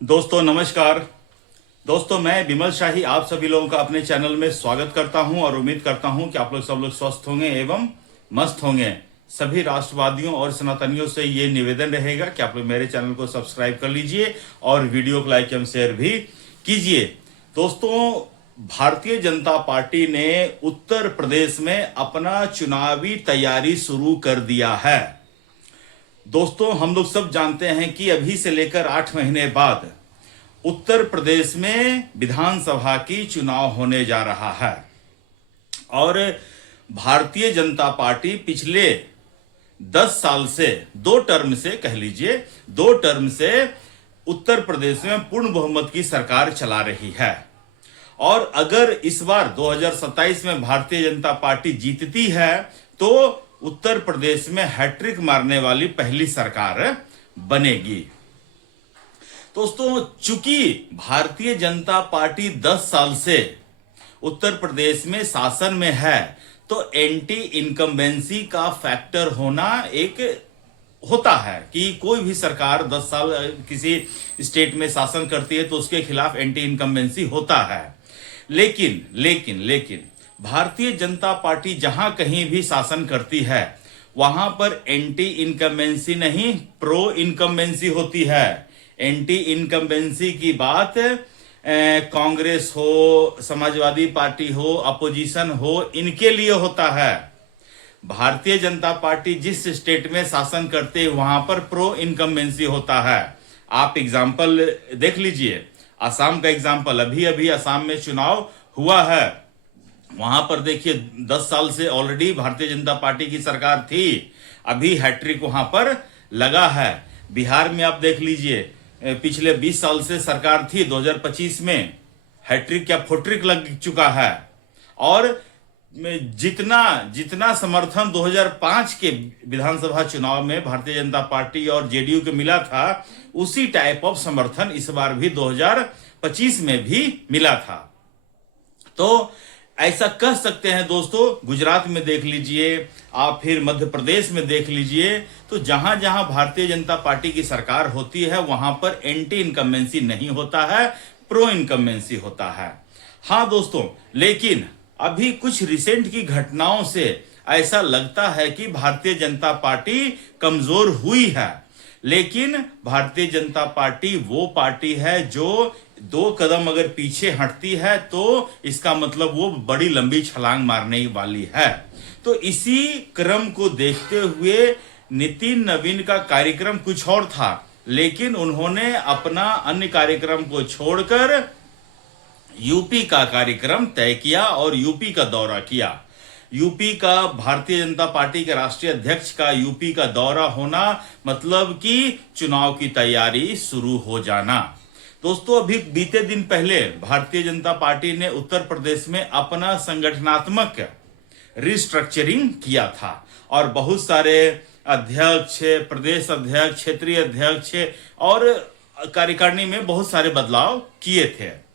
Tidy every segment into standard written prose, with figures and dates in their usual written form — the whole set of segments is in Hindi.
दोस्तों नमस्कार। दोस्तों मैं विमल शाही आप सभी लोगों का अपने चैनल में स्वागत करता हूं और उम्मीद करता हूं कि आप लोग सब लोग स्वस्थ होंगे एवं मस्त होंगे। सभी राष्ट्रवादियों और सनातनियों से ये निवेदन रहेगा कि आप लोग मेरे चैनल को सब्सक्राइब कर लीजिए और वीडियो को लाइक एवं शेयर भी कीजिए। दोस्तों भारतीय जनता पार्टी ने उत्तर प्रदेश में अपना चुनावी तैयारी शुरू कर दिया है। दोस्तों हम लोग सब जानते हैं कि अभी से लेकर 8 महीने बाद उत्तर प्रदेश में विधानसभा की चुनाव होने जा रहा है और भारतीय जनता पार्टी पिछले 10 साल से दो टर्म से कह लीजिए 2 टर्म से उत्तर प्रदेश में पूर्ण बहुमत की सरकार चला रही है। और अगर इस बार 2027 में भारतीय जनता पार्टी जीतती है तो उत्तर प्रदेश में हैट्रिक मारने वाली पहली सरकार बनेगी। दोस्तों चूंकि भारतीय जनता पार्टी 10 साल से उत्तर प्रदेश में शासन में है तो एंटी इनकम्बेंसी का फैक्टर होना एक होता है कि कोई भी सरकार 10 साल किसी स्टेट में शासन करती है तो उसके खिलाफ एंटी इनकम्बेंसी होता है। लेकिन भारतीय जनता पार्टी जहां कहीं भी शासन करती है वहां पर एंटी इनकम्बेंसी नहीं प्रो इनकम्बेंसी होती है। एंटी इनकम्बेंसी की बात कांग्रेस हो, समाजवादी पार्टी हो, अपोजिशन हो, इनके लिए होता है। भारतीय जनता पार्टी जिस स्टेट में शासन करते हैं वहां पर प्रो इनकम्बेंसी होता है। आप एग्जाम्पल देख लीजिए, असम का एग्जाम्पल, अभी अभी असम में चुनाव हुआ है, वहां पर देखिए 10 साल से ऑलरेडी भारतीय जनता पार्टी की सरकार थी, अभी हैट्रिक वहां पर लगा है। बिहार में आप देख लीजिए पिछले 20 साल से सरकार थी, 2025 में हैट्रिक या फोट्रिक लग चुका है। और जितना समर्थन 2005 के विधानसभा चुनाव में भारतीय जनता पार्टी और जेडीयू को मिला था उसी टाइप ऑफ समर्थन इस बार भी 2025 में भी मिला था। तो ऐसा कह सकते हैं दोस्तों, गुजरात में देख लीजिए, आप फिर मध्य प्रदेश में देख लीजिए, तो जहां जहां भारतीय जनता पार्टी की सरकार होती है वहां पर एंटी इनकम्बेंसी नहीं होता है, प्रो इनकम्बेंसी होता है। हां दोस्तों, लेकिन अभी कुछ रिसेंट की घटनाओं से ऐसा लगता है कि भारतीय जनता पार्टी कमजोर हुई है। लेकिन भारतीय जनता पार्टी वो पार्टी है जो 2 कदम अगर पीछे हटती है तो इसका मतलब वो बड़ी लंबी छलांग मारने वाली है। तो इसी क्रम को देखते हुए नितिन नवीन का कार्यक्रम कुछ और था, लेकिन उन्होंने अपना अन्य कार्यक्रम को छोड़कर यूपी का कार्यक्रम तय किया और यूपी का दौरा किया। यूपी का भारतीय जनता पार्टी के राष्ट्रीय अध्यक्ष का यूपी का दौरा होना मतलब कि चुनाव की तैयारी शुरू हो जाना। दोस्तों अभी बीते दिन पहले भारतीय जनता पार्टी ने उत्तर प्रदेश में अपना संगठनात्मक रिस्ट्रक्चरिंग किया था और बहुत सारे अध्यक्ष, प्रदेश अध्यक्ष, क्षेत्रीय अध्यक्ष और कार्यकारिणी में बहुत सारे बदलाव किए थे।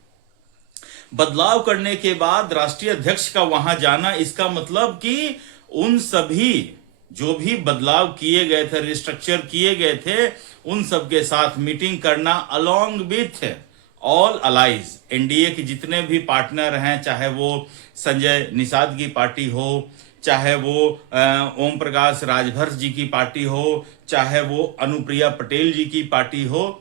बदलाव करने के बाद राष्ट्रीय अध्यक्ष का वहां जाना, इसका मतलब कि उन सभी जो भी बदलाव किए गए थे, रिस्ट्रक्चर किए गए थे, उन सब के साथ मीटिंग करना along with all allies, NDA के जितने भी पार्टनर हैं, चाहे वो संजय निषाद की पार्टी हो, चाहे वो ओम प्रकाश राजभर जी की पार्टी हो, चाहे वो अनुप्रिया पटेल जी की पार्टी हो,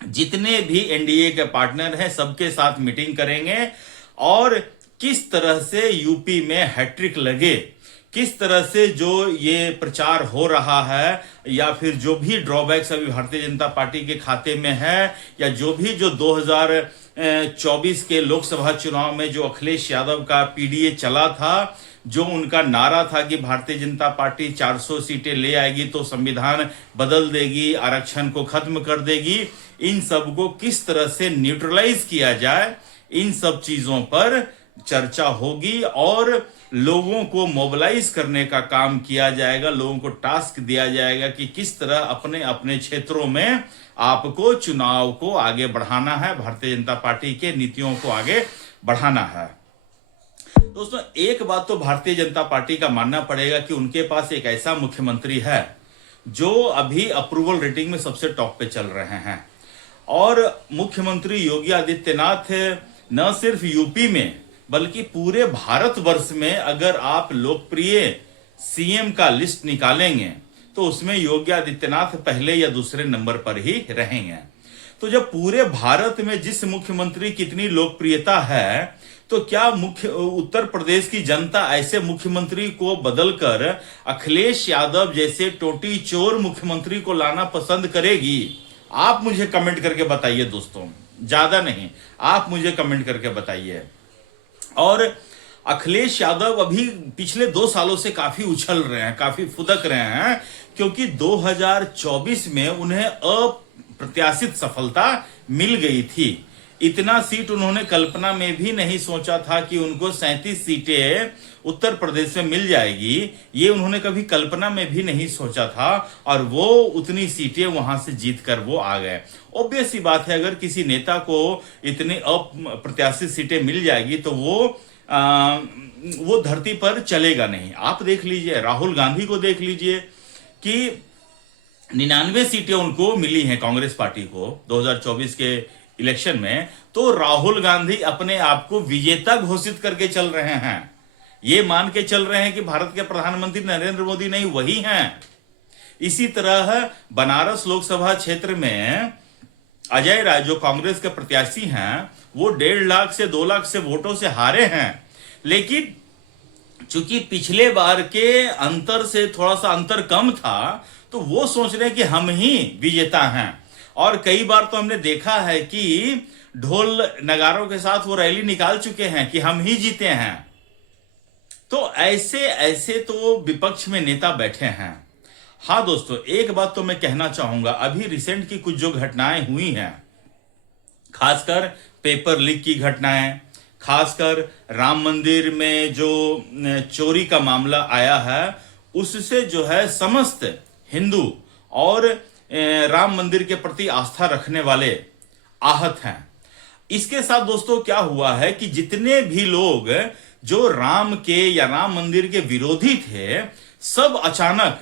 जितने भी एनडीए के पार्टनर हैं सबके साथ मीटिंग करेंगे और किस तरह से यूपी में हैट्रिक लगे, किस तरह से जो ये प्रचार हो रहा है या फिर जो भी ड्रॉबैक्स अभी भारतीय जनता पार्टी के खाते में है या जो 2024 के लोकसभा चुनाव में जो अखिलेश यादव का पीडीए चला था, जो उनका नारा था कि भारतीय जनता पार्टी 400 सीटें ले आएगी तो संविधान बदल देगी, आरक्षण को खत्म कर देगी, इन सब को किस तरह से न्यूट्रलाइज किया जाए, इन सब चीजों पर चर्चा होगी और लोगों को मोबिलाइज करने का काम किया जाएगा। लोगों को टास्क दिया जाएगा कि किस तरह अपने अपने क्षेत्रों में आपको चुनाव को आगे बढ़ाना है, भारतीय जनता पार्टी के नीतियों को आगे बढ़ाना है। दोस्तों एक बात तो भारतीय जनता पार्टी का मानना पड़ेगा कि उनके पास एक ऐसा मुख्यमंत्री है जो अभी अप्रूवल रेटिंग में सबसे टॉप पे चल रहे हैं। और मुख्यमंत्री योगी आदित्यनाथ न सिर्फ यूपी में बल्कि पूरे भारतवर्ष में अगर आप लोकप्रिय सीएम का लिस्ट निकालेंगे तो उसमें योगी आदित्यनाथ पहले या दूसरे नंबर पर ही रहेंगे। तो जब पूरे भारत में जिस मुख्यमंत्री की इतनी लोकप्रियता है, तो क्या मुख्य उत्तर प्रदेश की जनता ऐसे मुख्यमंत्री को बदलकर अखिलेश यादव जैसे टोटी चोर मुख्यमंत्री को लाना पसंद करेगी? आप मुझे कमेंट करके बताइए दोस्तों, ज्यादा नहीं, आप मुझे कमेंट करके बताइए। और अखिलेश यादव अभी पिछले 2 सालों से काफी उछल रहे हैं, काफी फुदक रहे हैं, क्योंकि 2024 में उन्हें अप्रत्याशित सफलता मिल गई थी। इतना सीट उन्होंने कल्पना में भी नहीं सोचा था कि उनको 37 सीटें उत्तर प्रदेश में मिल जाएगी, ये उन्होंने कभी कल्पना में भी नहीं सोचा था, और वो उतनी सीटें वहां से जीतकर वो आ गए। ऑब्वियस सी बात है, अगर किसी नेता को इतनी अप्रत्याशित सीटें मिल जाएगी तो वो धरती पर चलेगा नहीं। आप देख लीजिए, राहुल गांधी को देख लीजिए कि 99 सीटें उनको मिली हैं कांग्रेस पार्टी को 2024 के इलेक्शन में, तो राहुल गांधी अपने आप को विजेता घोषित करके चल रहे हैं। ये मान के चल रहे हैं कि भारत के प्रधानमंत्री नरेंद्र मोदी नहीं, वही हैं। इसी तरह बनारस लोकसभा क्षेत्र में अजय राय जो कांग्रेस के प्रत्याशी हैं, वो 1.5 लाख से 2 लाख से वोटों से हारे हैं। लेकिन चूंकि पिछले बार के अंतर से थोड़ा सा अंतर कम था, तो वो सोच रहे हैं कि हम ही विजेता हैं। और कई बार तो हमने देखा है कि ढोल नगारों के साथ वो रैली निकाल चुके हैं कि हम ही जीते हैं। तो ऐसे तो विपक्ष में नेता बैठे हैं। हाँ दोस्तों, एक बात तो मैं कहना चाहूंगा, अभी रिसेंट की कुछ जो घटनाएं हुई हैं, खासकर पेपर लीक की घटनाएं, खासकर राम मंदिर में जो चोरी का मामला आया है, उससे जो है समस्त हिंदू और राम मंदिर के प्रति आस्था रखने वाले आहत हैं। इसके साथ दोस्तों क्या हुआ है कि जितने भी लोग जो राम के या राम मंदिर के विरोधी थे, सब अचानक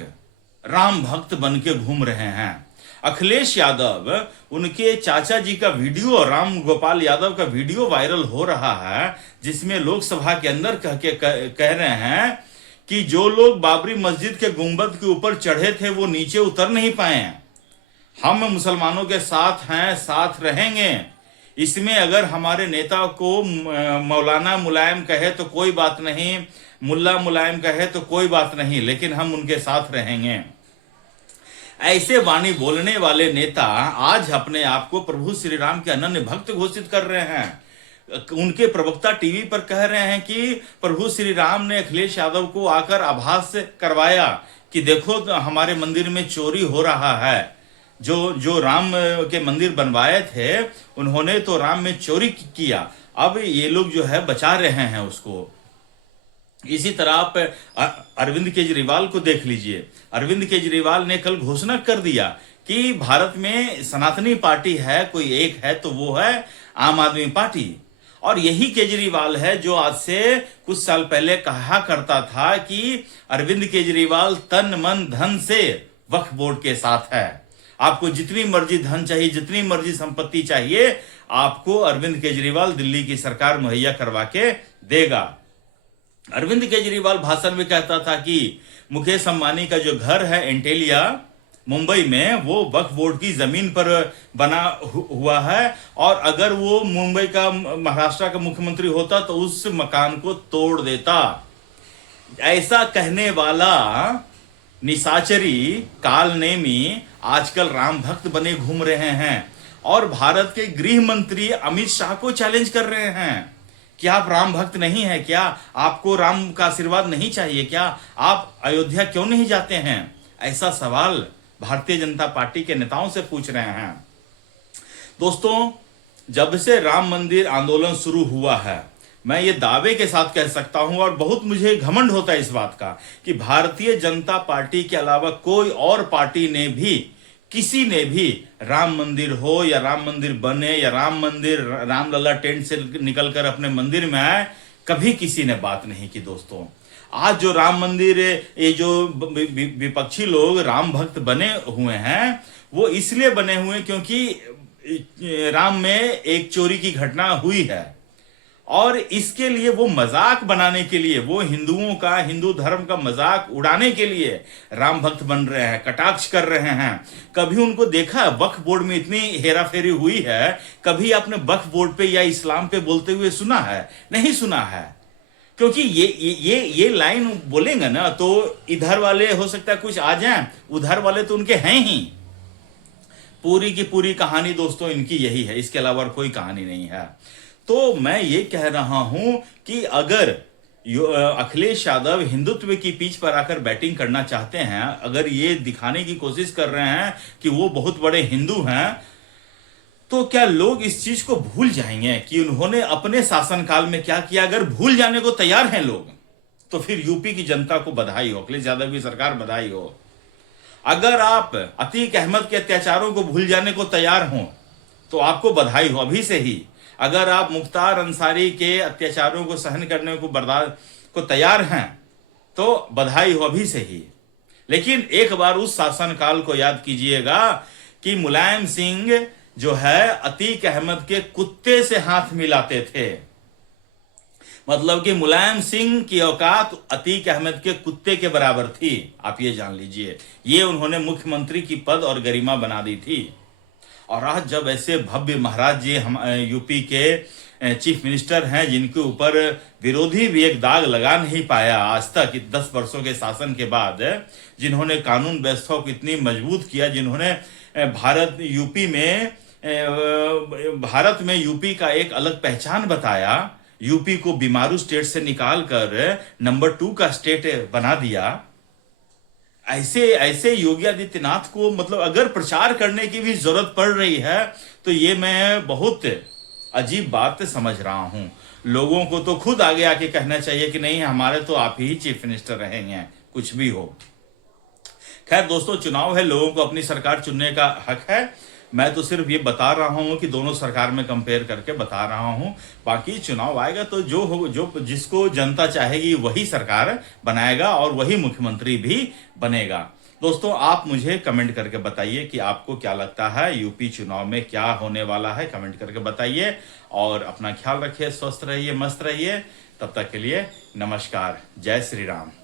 राम भक्त बन के घूम रहे हैं। अखिलेश यादव, उनके चाचा जी का वीडियो, राम गोपाल यादव का वीडियो वायरल हो रहा है, जिसमें लोकसभा के अंदर कह रहे हैं कि जो लोग बाबरी मस्जिद के गुंबद के ऊपर चढ़े थे वो नीचे उतर नहीं पाए। हम मुसलमानों के साथ हैं, साथ रहेंगे। इसमें अगर हमारे नेता को मौलाना मुलायम कहे तो कोई बात नहीं, मुल्ला मुलायम कहे तो कोई बात नहीं, लेकिन हम उनके साथ रहेंगे। ऐसे वाणी बोलने वाले नेता आज अपने आप को प्रभु श्री राम के अनन्य भक्त घोषित कर रहे हैं। उनके प्रवक्ता टीवी पर कह रहे हैं कि प्रभु श्री राम ने अखिलेश यादव को आकर आभास करवाया कि देखो हमारे मंदिर में चोरी हो रहा है। जो राम के मंदिर बनवाए थे, उन्होंने तो राम में चोरी किया, अब ये लोग जो है बचा रहे हैं उसको। इसी तरह आप अरविंद केजरीवाल को देख लीजिए। अरविंद केजरीवाल ने कल घोषणा कर दिया कि भारत में सनातनी पार्टी है, कोई एक है तो वो है आम आदमी पार्टी। और यही केजरीवाल है जो आज से कुछ साल पहले कहा करता था कि अरविंद केजरीवाल तन मन धन से वक्फ बोर्ड के साथ है। आपको जितनी मर्जी धन चाहिए, जितनी मर्जी संपत्ति चाहिए, आपको अरविंद केजरीवाल दिल्ली की सरकार मुहैया करवा के देगा। अरविंद केजरीवाल भाषण में कहता था कि मुकेश अंबानी का जो घर है एंटेलिया मुंबई में, वो वक्फ बोर्ड की जमीन पर बना हुआ है, और अगर वो मुंबई का महाराष्ट्र का मुख्यमंत्री होता तो उस मकान को तोड़ देता। ऐसा कहने वाला निशाचरी कालनेमी आजकल राम भक्त बने घूम रहे हैं और भारत के गृह मंत्री अमित शाह को चैलेंज कर रहे हैं कि आप राम भक्त नहीं है क्या? आपको राम का आशीर्वाद नहीं चाहिए क्या? आप अयोध्या क्यों नहीं जाते हैं? ऐसा सवाल भारतीय जनता पार्टी के नेताओं से पूछ रहे हैं। दोस्तों, जब से राम मंदिर आंदोलन शुरू हुआ है, मैं ये दावे के साथ कह सकता हूं, और बहुत मुझे घमंड होता है इस बात का, कि भारतीय जनता पार्टी के अलावा कोई और पार्टी ने भी, किसी ने भी राम मंदिर हो या राम मंदिर बने या राम मंदिर रामलला टेंट से निकलकर अपने मंदिर में आए, कभी किसी ने बात नहीं की। दोस्तों, आज जो राम मंदिर, ये जो विपक्षी लोग राम भक्त बने हुए हैं, वो इसलिए बने हुए क्योंकि राम में एक चोरी की घटना हुई है और इसके लिए वो मजाक बनाने के लिए, वो हिंदुओं का, हिंदू धर्म का मजाक उड़ाने के लिए राम भक्त बन रहे हैं, कटाक्ष कर रहे हैं। कभी उनको देखा वक्फ बोर्ड में इतनी हेराफेरी हुई है? कभी आपने वक्फ बोर्ड पे या इस्लाम पे बोलते हुए सुना है? नहीं सुना है। क्योंकि ये लाइन बोलेंगे ना तो इधर वाले हो सकता है कुछ आ जाएं, उधर वाले तो उनके हैं ही। पूरी की पूरी कहानी दोस्तों इनकी यही है, इसके अलावा कोई कहानी नहीं है। तो मैं ये कह रहा हूं कि अगर अखिलेश यादव हिंदुत्व की पिच पर आकर बैटिंग करना चाहते हैं, अगर ये दिखाने की कोशिश कर रहे हैं कि वो बहुत बड़े हिंदू हैं, तो क्या लोग इस चीज को भूल जाएंगे कि उन्होंने अपने शासनकाल में क्या किया? अगर भूल जाने को तैयार हैं लोग, तो फिर यूपी की जनता को बधाई हो, अखिलेश यादव की सरकार बधाई हो। अगर आप अतीक अहमद के अत्याचारों को भूल जाने को तैयार हो तो आपको बधाई हो अभी से ही। अगर आप मुख्तार अंसारी के अत्याचारों को सहन करने को बर्दाश्त को तैयार हैं तो बधाई हो अभी से ही। लेकिन एक बार उस शासनकाल को याद कीजिएगा कि मुलायम सिंह जो है अतीक अहमद के कुत्ते से हाथ मिलाते थे। मतलब कि मुलायम सिंह की औकात अतीक अहमद के कुत्ते के बराबर थी, आप ये जान लीजिए। ये उन्होंने मुख्यमंत्री की पद और गरिमा बना दी थी। और आज जब ऐसे भव्य महाराज जी हम यूपी के चीफ मिनिस्टर हैं, जिनके ऊपर विरोधी भी एक दाग लगा नहीं पाया आज तक 10 वर्षों के शासन के बाद, जिन्होंने कानून व्यवस्था को इतनी मजबूत किया, जिन्होंने भारत में यूपी का एक अलग पहचान बताया, यूपी को बीमारू स्टेट से निकालकर नंबर 2 का स्टेट बना दिया। ऐसे योगी आदित्यनाथ को मतलब अगर प्रचार करने की भी जरूरत पड़ रही है तो ये मैं बहुत अजीब बात समझ रहा हूं। लोगों को तो खुद आगे आके कहना चाहिए कि नहीं, हमारे तो आप ही चीफ मिनिस्टर रहेंगे, कुछ भी हो। खैर दोस्तों, चुनाव है, लोगों को अपनी सरकार चुनने का हक है। मैं तो सिर्फ ये बता रहा हूं कि दोनों सरकार में कंपेयर करके बता रहा हूं। बाकी चुनाव आएगा तो जो जिसको जनता चाहेगी वही सरकार बनाएगा और वही मुख्यमंत्री भी बनेगा। दोस्तों, आप मुझे कमेंट करके बताइए कि आपको क्या लगता है यूपी चुनाव में क्या होने वाला है। कमेंट करके बताइए और अपना ख्याल रखिए, स्वस्थ रहिए, मस्त रहिए। तब तक के लिए नमस्कार। जय श्री राम।